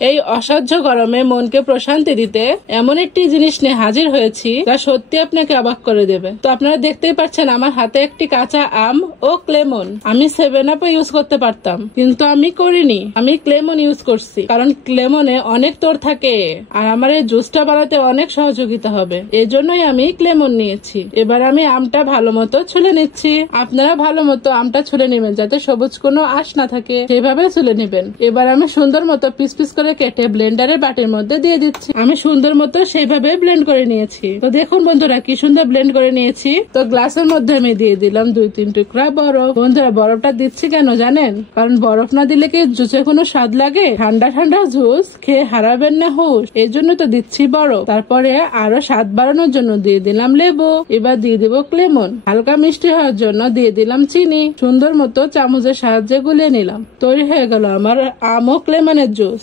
এই অসহ্য গরমে মনকে প্রশান্তি দিতে এমন একটি জিনিস নিয়ে হাজির হয়েছি যা সত্যি আপনাকে অবাক করে দেবে। তো আপনারা দেখতেই পাচ্ছেন আমার হাতে একটি কাঁচা আম ও ক্লেমন। আমি 7 আপ ইউজ করতে পারতাম, কিন্তু আমি করিনি। আমি ক্লেমন ইউজ করছি, কারণ ক্লেমনে অনেক তোর থাকে আর আমার এই জুসটা বানাতে অনেক সহযোগিতা হবে। এই জন্যই আমি ক্লেমন নিয়েছি। এবার আমি আমটা ভালো মতো ছুলে নিচ্ছি। আপনারা ভালো মতো আমটা ছুলে নেবেন, যাতে সবুজ কোনো আঁশ না থাকে, সেভাবে ছুলে নেবেন। এবার আমি সুন্দর মতো পিস পিস করে কেটে ব্লেন্ডারের বাটির মধ্যে দিয়ে দিচ্ছি। আমি সুন্দর মতো সেইভাবে ব্লেন্ড করে নিয়েছি। তো দেখুন বন্ধুরা, কি সুন্দর ব্লেন্ড করে নিয়েছি। তো গ্লাসের মধ্যে আমি দিয়ে দিলাম 2-3 টুকরা বরফ। বন্ধুরা, বরফটা দিচ্ছি কেন জানেন? কারণ বরফ না দিলে কি জুসে কোনো স্বাদ লাগে? ঠান্ডা ঠান্ডা জুস খেয়ে হারাবেন না হুঁশ, এই জন্য তো দিচ্ছি বরফ। তারপরে আরো স্বাদ বাড়ানোর জন্য দিয়ে দিলাম লেবু। এবার দিয়ে দিব ক্লেমন। হালকা মিষ্টি হওয়ার জন্য দিয়ে দিলাম চিনি। সুন্দর মতো চামচের সাহায্যে গুলিয়ে নিলাম। তৈরি হয়ে গেল আমার আম ও ক্লেমনের জুস।